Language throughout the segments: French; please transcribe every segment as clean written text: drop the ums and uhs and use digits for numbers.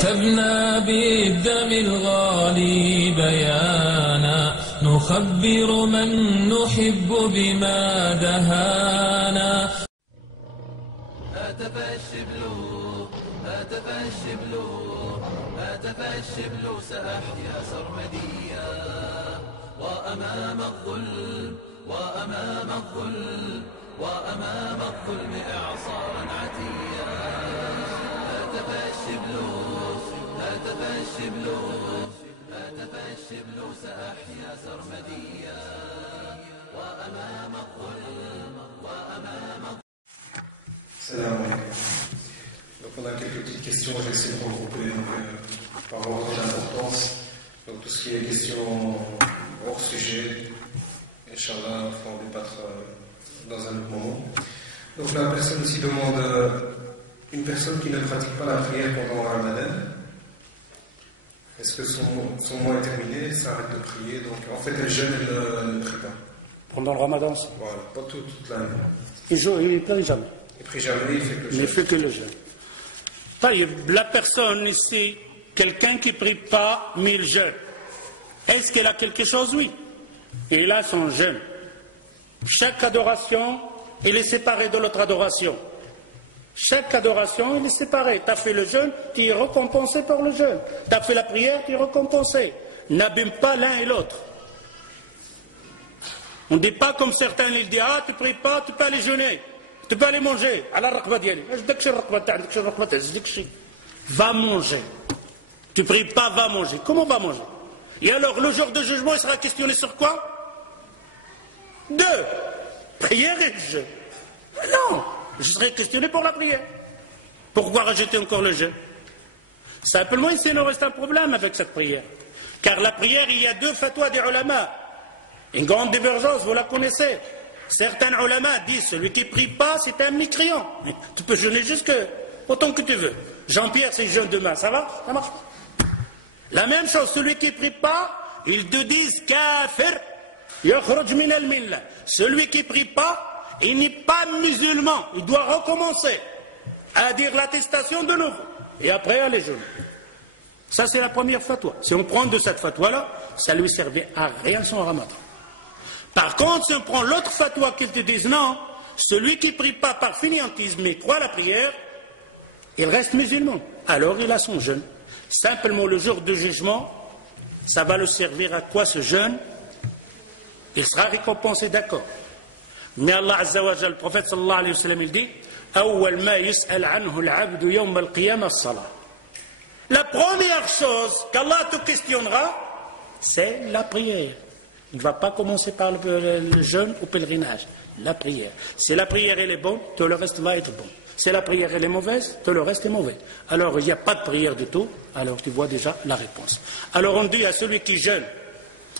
كتبنا بالدم الغالي بيانا نخبر من نحب بما دهانا. هاتف الشبل هاتف الشبل هاتف الشبل سأحيا سرمديا وأمام الظلم وأمام الظلم وأمام الظلم إعصارا عتيا. هاتف الشبل هاتف الشبل هاتف الشبل سأحيا سرمديا وأمام الظلم وأمام الظلم. Salam alaikum. Donc on a quelques petites questions, j'ai essayé de regrouper par ordre d'importance. Donc tout ce qui est questions hors sujet, Inch'Allah, on va débattre dans un autre moment. Donc la personne ici demande une personne qui ne pratique pas la prière pendant le Ramadan. Est-ce que son mois est terminé, ça arrête de prier, donc en fait elle jeûne, elle ne prie pas. Pendant le Ramadan, Voilà, pas toute l'année. il ne prie jamais. Il prie jamais, il fait que le jeûne. Il fait que le jeûne. La personne ici, quelqu'un qui ne prie pas, mais il jeûne. Est-ce qu'elle a quelque chose? Oui. Et il a son jeûne. Chaque adoration, il est séparé de l'autre adoration. Chaque adoration, il est séparé. Tu as fait le jeûne, tu es récompensé par le jeûne. Tu as fait la prière, tu es récompensé. N'abîme pas l'un et l'autre. On ne dit pas comme certains, ils disent, ah, tu ne pries pas, tu peux aller jeûner. Tu peux aller manger. Va manger. Tu ne pries pas, va manger. Comment va manger? Et alors, le jour de jugement, il sera questionné sur quoi? Deux. Prière et jeûne. Non. Je serai questionné pour la prière. Pourquoi rajouter encore le jeûne? Simplement, ici, il nous reste un problème avec cette prière. Car la prière, il y a deux fatwas des ulama. Une grande divergence, vous la connaissez. Certains ulama disent, celui qui ne prie pas, c'est un mécréant. Tu peux jeûner autant que tu veux. Jean-Pierre, c'est jeûne demain, ça va? Ça marche pas. La même chose, celui qui ne prie pas, ils te disent kafir, yakhruj min al-millah. Celui qui ne prie pas, il n'est pas musulman. Il doit recommencer à dire l'attestation de nouveau. Et après, aller jeûner. Ça, c'est la première fatwa. Si on prend de cette fatwa-là, ça ne lui servait à rien son ramadan. Par contre, si on prend l'autre fatwa qu'ils te disent non, celui qui ne prie pas par fainéantisme mais croit à la prière, il reste musulman. Alors il a son jeûne. Simplement le jour du jugement, ça va le servir à quoi ce jeûne? Il sera récompensé, d'accord. Mais Allah Azza wa Jal, le prophète sallallahu alayhi wa sallam, il dit أول ما يسأل عنه العبد يوم القيامة الصلاة. La première chose qu'Allah te questionnera, c'est la prière. Il ne va pas commencer par le jeûne ou pèlerinage. La prière. Si la prière elle est bonne, tout le reste va être bon. Si la prière elle est mauvaise, tout le reste est mauvais. Alors il n'y a pas de prière du tout, alors tu vois déjà la réponse. Alors on dit à celui qui jeûne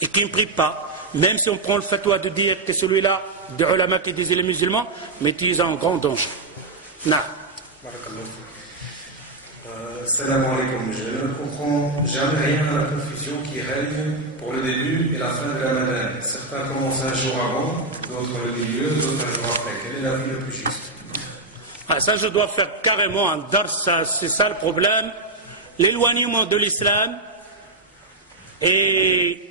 et qui ne prie pas, même si on prend le fatwa de dire que celui-là, de ulama qui disait les musulmans, mais tu es en grand danger. Non. Salam alaikum. Je ne comprends jamais rien à la confusion qui règne pour le début et la fin de la Ramadan. Certains commencent un jour avant, d'autres le milieu, d'autres un jour après. Quel est l'avis le plus juste? Ça, je dois faire carrément un dars, c'est ça le problème. L'éloignement de l'islam et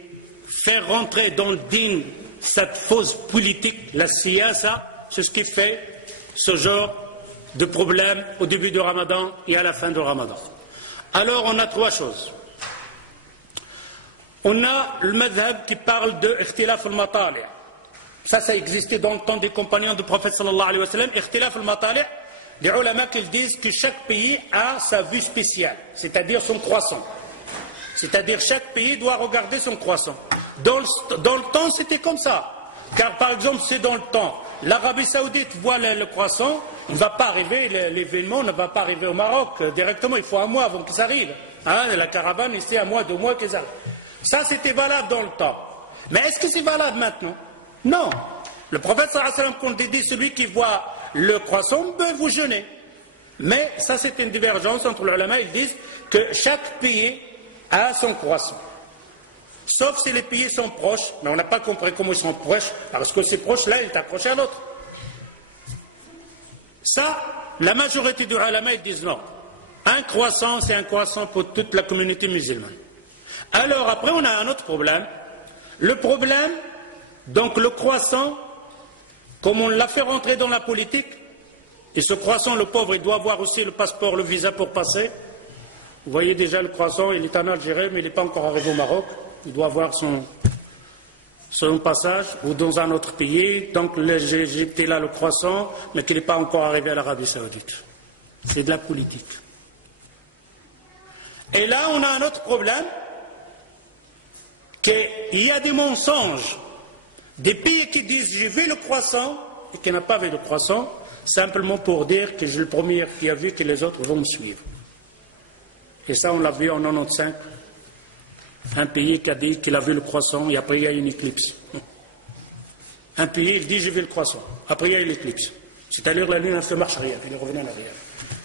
faire rentrer dans le din cette fausse politique, la siyasa, c'est ce qui fait ce genre de problème au début du Ramadan et à la fin du Ramadan. Alors on a trois choses. On a le madhab qui parle de ikhtilaf al-matali'. Ça existait dans le temps des compagnons du prophète sallallahu alayhi wa sallam. Ikhtilaf al-matali', les ulama qui disent que chaque pays a sa vue spéciale, c'est-à-dire son croissant. C'est-à-dire chaque pays doit regarder son croissant. Dans le temps, c'était comme ça. Car par exemple, c'est dans le temps. L'Arabie Saoudite voit le croissant, il ne va pas arriver, l'événement ne va pas arriver au Maroc directement, il faut un mois avant que ça arrive. La caravane, c'est un mois, 2 mois qu'ils arrivent. Ça, c'était valable dans le temps. Mais est-ce que c'est valable maintenant? Non. Le prophète sallallahu alayhi wa sallam, quand il dit celui qui voit le croissant peut vous jeûner. Mais ça, c'est une divergence entre les ulama. Ils disent que chaque pays a son croissant. Sauf si les pays sont proches, mais on n'a pas compris comment ils sont proches, parce que ces proches-là, ils t'approchent à l'autre. Ça, la majorité des ulama, ils disent non. Un croissant, c'est un croissant pour toute la communauté musulmane. Alors après, on a un autre problème. Le problème, donc le croissant, comme on l'a fait rentrer dans la politique, et ce croissant, le pauvre, il doit avoir aussi le passeport, le visa pour passer. Vous voyez déjà le croissant, il est en Algérie, mais il n'est pas encore arrivé au Maroc. Il doit avoir son passage, ou dans un autre pays. Donc l'Égypte est là, le croissant, mais qu'il n'est pas encore arrivé à l'Arabie Saoudite. C'est de la politique. Et là, on a un autre problème, qu'il y a des mensonges, des pays qui disent j'ai vu le croissant et qui n'ont pas vu le croissant, simplement pour dire que j'ai le premier qui a vu que les autres vont me suivre. Et ça, on l'a vu en 95. Un pays qui a dit qu'il a vu le croissant et après il y a une éclipse. Un pays, il dit j'ai vu le croissant, après il y a une éclipse. C'est-à-dire la lune, elle fait marche arrière, il est revenu en arrière.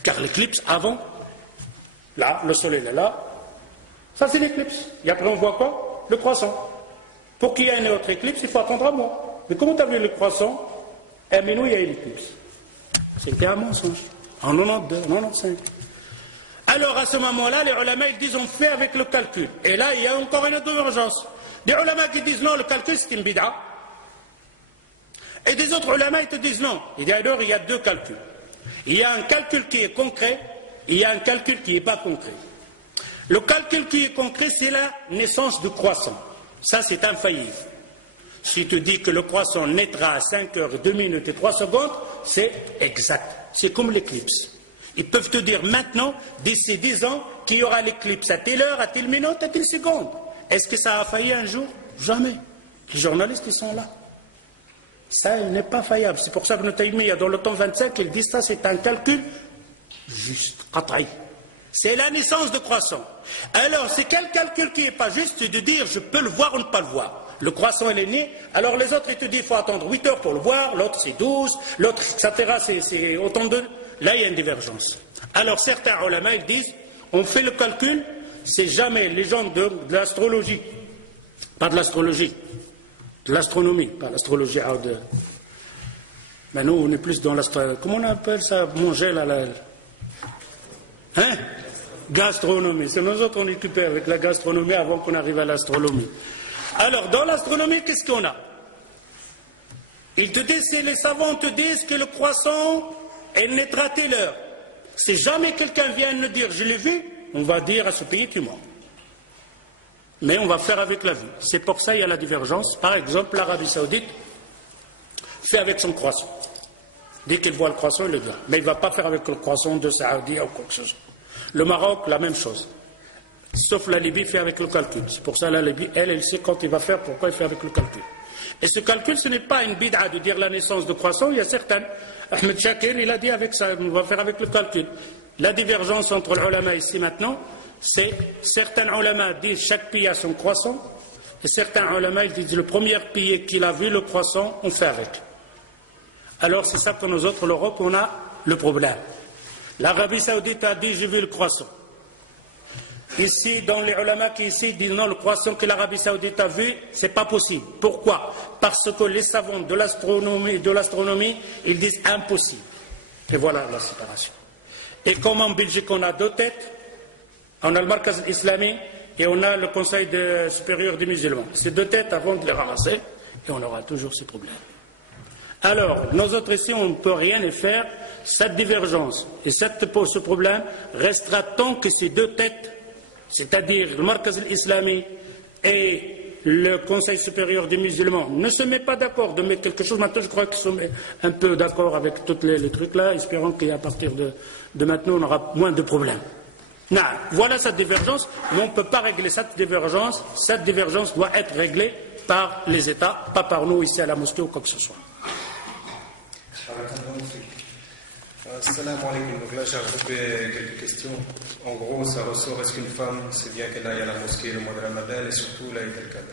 Car l'éclipse, avant, là, le soleil est là, ça c'est l'éclipse. Et après on voit quoi? Le croissant. Pour qu'il y ait une autre éclipse, il faut attendre un mois. Mais comment tu as vu le croissant? Eh mais nous, il y a une éclipse. C'était un mensonge. En 92, en 95. Alors à ce moment-là, les ulama ils disent on fait avec le calcul. Et là, il y a encore une autre urgence. Des ulama qui disent non, le calcul c'est une bid'a. Et des autres ulama ils te disent non. Et alors il y a deux calculs. Il y a un calcul qui est concret, et il y a un calcul qui n'est pas concret. Le calcul qui est concret, c'est la naissance du croissant. Ça, c'est infaillible. Si tu dis que le croissant naîtra à 5 heures, 2 minutes et 3 secondes, c'est exact. C'est comme l'éclipse. Ils peuvent te dire maintenant, d'ici 10 ans, qu'il y aura l'éclipse à telle heure, à telle minute, à telle seconde. Est-ce que ça a failli un jour? Jamais. Les journalistes, ils sont là. Ça, il n'est pas faillable. C'est pour ça que Ibn Taymiyyah, dans le temps 25, il dit ça, c'est un calcul juste, qat'i. C'est la naissance de croissant. Alors, c'est quel calcul qui n'est pas juste de dire je peux le voir ou ne pas le voir? Le croissant, il est né, alors les autres, ils te disent il faut attendre 8 heures pour le voir, l'autre c'est 12, l'autre, etc., c'est autant de... Là, il y a une divergence. Alors, certains ulama, ils disent on fait le calcul, c'est jamais les gens de l'astrologie, pas de l'astrologie, de l'astronomie, pas l'astrologie. Mais nous, on est plus dans l'astronomie. Comment on appelle ça? Manger là. Hein? Gastronomie. C'est nous autres, on est occupés avec la gastronomie avant qu'on arrive à l'astronomie. Alors, dans l'astronomie, qu'est-ce qu'on a? Ils te disent, les savants te disent que le croissant, elle naîtra à telle heure. Si jamais quelqu'un vient nous dire, je l'ai vu, on va dire à ce pays, tu mens. Mais on va faire avec la vue. C'est pour ça qu'il y a la divergence. Par exemple, l'Arabie Saoudite fait avec son croissant. Dès qu'il voit le croissant, il le dit. Mais il ne va pas faire avec le croissant de Saoudi ou quoi que ce soit. Le Maroc, la même chose. Sauf la Libye fait avec le calcul. C'est pour ça la Libye, elle sait quand il va faire, pourquoi il fait avec le calcul. Et ce calcul, ce n'est pas une bid'a de dire la naissance de croissant, il y a certaines. Ahmed Shakir, il a dit avec ça, on va faire avec le calcul. La divergence entre les ulama ici maintenant, c'est certains ulama disent chaque pays a son croissant, et certains ulama ils disent le premier pays qu'il a vu le croissant, on fait avec. Alors c'est ça que nous autres, l'Europe, on a le problème. L'Arabie Saoudite a dit j'ai vu le croissant. Ici, dans les ulama qui ici disent non, le croissant que l'Arabie Saoudite a vu, c'est pas possible. Pourquoi? Parce que les savants de l'astronomie, ils disent impossible. Et voilà la séparation. Et comme en Belgique on a deux têtes, on a le Markaz islami et on a le Conseil supérieur des musulmans. Ces deux têtes avant de les ramasser, et on aura toujours ces problèmes. Alors, nous autres ici, on ne peut rien y faire. Cette divergence et ce problème restera tant que ces deux têtes, c'est-à-dire le Markaz islami et le Conseil supérieur des musulmans, ne se mettent pas d'accord de mettre quelque chose. Maintenant, je crois qu'ils sont un peu d'accord avec tous les trucs là, espérant qu'à partir de maintenant, on aura moins de problèmes. Non, voilà cette divergence, mais on ne peut pas régler cette divergence. Cette divergence doit être réglée par les États, pas par nous ici à la mosquée ou quoi que ce soit. Salam alaikum. Donc là, j'ai regroupé quelques questions. En gros, ça ressort, est-ce qu'une femme, c'est bien qu'elle aille à la mosquée le mois de Ramadan et surtout l'Aïd al-Qadr?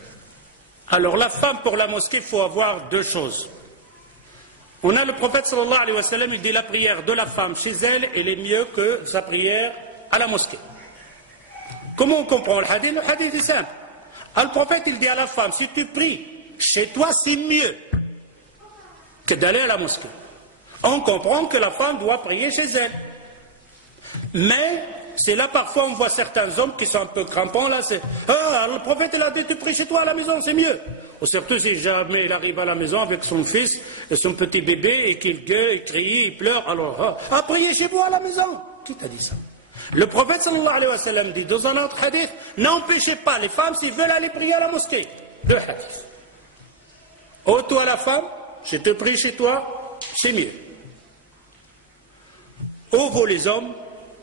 Alors, la femme pour la mosquée, il faut avoir deux choses. On a le prophète sallallahu alayhi wa sallam, il dit la prière de la femme chez elle, elle est mieux que sa prière à la mosquée. Comment on comprend le hadith? Le hadith est simple. Le prophète, il dit à la femme, si tu pries chez toi, c'est mieux que d'aller à la mosquée. On comprend que la femme doit prier chez elle. Mais c'est là parfois on voit certains hommes qui sont un peu crampants là, c'est ah le prophète il a dit tu pries chez toi à la maison, c'est mieux. Ou surtout si jamais il arrive à la maison avec son fils et son petit bébé et qu'il gueule, il crie, il pleure, alors priez chez vous à la maison. Qui t'a dit ça? Le prophète sallallahu alayhi wa sallam dit dans un autre hadith, n'empêchez pas les femmes s'ils veulent aller prier à la mosquée. Deux hadiths. Oh toi la femme, je te prie chez toi, c'est mieux. Oh vous les hommes,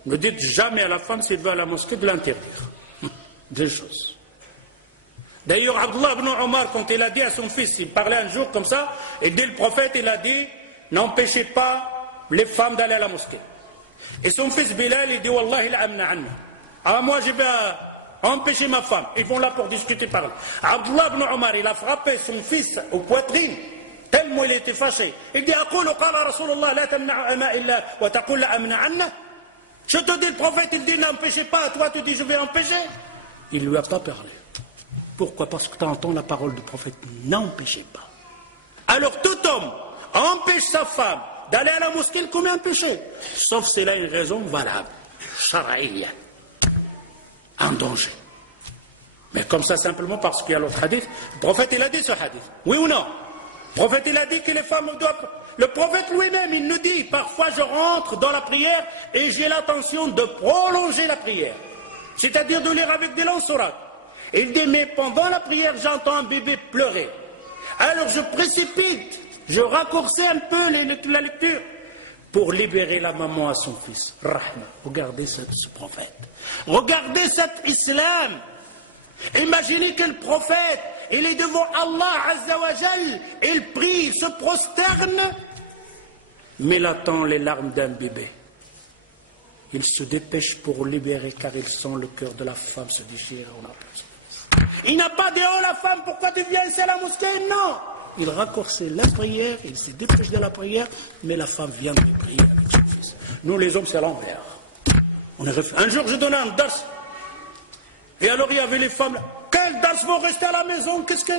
ne dites jamais à la femme s'il veut à la mosquée de l'interdire. Deux choses. D'ailleurs, Abdullah ibn Omar, quand il a dit à son fils, il parlait un jour comme ça, et dès le prophète, il a dit, n'empêchez pas les femmes d'aller à la mosquée. Et son fils Bilal, il dit, Wallahi l'amna anna. Ah, moi, je vais empêcher ma femme. Ils vont là pour discuter par là. Abdullah ibn Omar, il a frappé son fils aux poitrines, tellement il était fâché. Il dit, Aqulu qala Rasulullah, la tamna'a ama illa, wa taqul la amna anna. Je te dis, le prophète, il dit, n'empêchez pas, toi, tu dis, je vais empêcher. Il ne lui a pas parlé. Pourquoi? Parce que tu entends la parole du prophète, n'empêchez pas. Alors tout homme empêche sa femme d'aller à la mosquée, il commet un péché. Sauf s'il a une raison valable, sharaïa, un danger. Mais comme ça, simplement parce qu'il y a l'autre hadith, le prophète, il a dit ce hadith. Oui ou non? Le prophète, il a dit que les femmes doivent... Le prophète lui-même, il nous dit, parfois je rentre dans la prière et j'ai l'intention de prolonger la prière. C'est-à-dire de lire avec des longues sourates. Il dit, mais pendant la prière, j'entends un bébé pleurer. Alors je précipite, je raccourcis un peu la lecture pour libérer la maman à son fils. Rahma. Regardez ce prophète. Regardez cet islam. Imaginez que le prophète, il est devant Allah Azza wa Jal, il prie, il se prosterne, mais il attend les larmes d'un bébé. Il se dépêche pour libérer car il sent le cœur de la femme se déchirer. Il n'a pas dit, oh la femme, pourquoi tu viens ici à la mosquée? Non. Il raccourcit la prière, il se dépêche de la prière, mais la femme vient de prier avec son fils. Nous les hommes, c'est à l'envers. Un jour, je donnais un dars, et alors il y avait les femmes, quel dars vont rester à la maison? Qu'est-ce que...